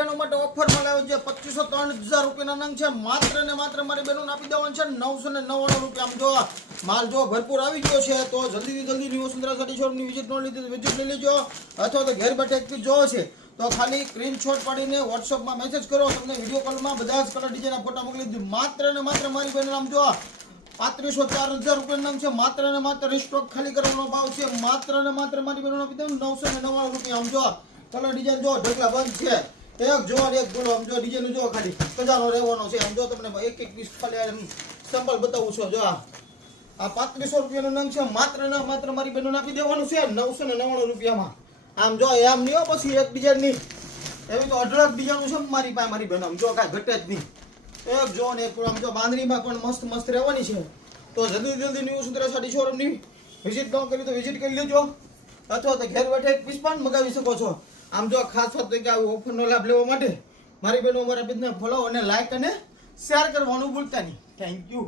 બહેનો માટે ઓફરમાં લાવ્યો છે 2503,000 રૂપિયાના નંગ છે માત્ર ને માત્ર મારી બહેનોને આપી દેવાનું છે 999 રૂપિયા આમ જો માલ જો ભરપૂર આવી ગયો છે તો જલ્દીથી જલ્દી ન્યુ વસુંધરા સાડી શોરૂમની વિઝિટ ન લીધી વિઝિટ લઈ લેજો અથવા તો ઘેર બેઠે એક પીસ જોવો છે તો ખાલી સ્ક્રીનશોટ પાડીને વોટ્સઅપમાં મેસેજ કરો તમને વિડીયો કોલમાં બધા જ કલર ડિઝાઇનના ફોટા મોકલી દીધું માત્ર ને માત્ર મારી બહેનો આમ જો 3504,000 રૂપિયાનું નામ છે માત્ર ને માત્ર સ્ટોક ખાલી કરવાનો ભાવ છે માત્ર ને માત્ર મારી બહેનોને આપી દઉં 999 રૂપિયા આમ જો કલર ડિઝાઇન જો ઢગલા બંધ છે એક જો એક બોલો આમ જો ડિઝાઇન જો ખાલી ખજાનો રહેવાનો છે આમ જો તમને એક એક પીસ ખાલી સેમ્પલ બતાવું છું જો આ 3500 રૂપિયાનું નામ છે માત્ર ને માત્ર મારી બહેનોને આપી દેવાનું છે 999 રૂપિયામાં આમ જો એમ નહીં પછી એક ડિઝાઇન નહીં એવી તો અઢળક ડિઝાઇન છે મારી પાસે મારી બહેનો આમ જો કાંઈ ઘટે જ નહીં એક જો ને એક આમ જો બાંધણીમાં પણ મસ્ત મસ્ત રહેવાની છે તો જલ્દી જલ્દી ન્યુ વસુંધરા સાડી શોરૂમની વિઝિટ ન કરી તો વિઝિટ કરી લેજો અથવા તો ઘેર બેઠે એક પીસ પણ મગાવી શકો છો આમ જો ખાસ વાત કે આ ઓફરનો લાભ લેવા માટે મારી બહેનો અમારા બિઝનેસ ફોલો અને લાઈક અને શેર કરવાનું ભૂલતા નહીં થેન્ક યુ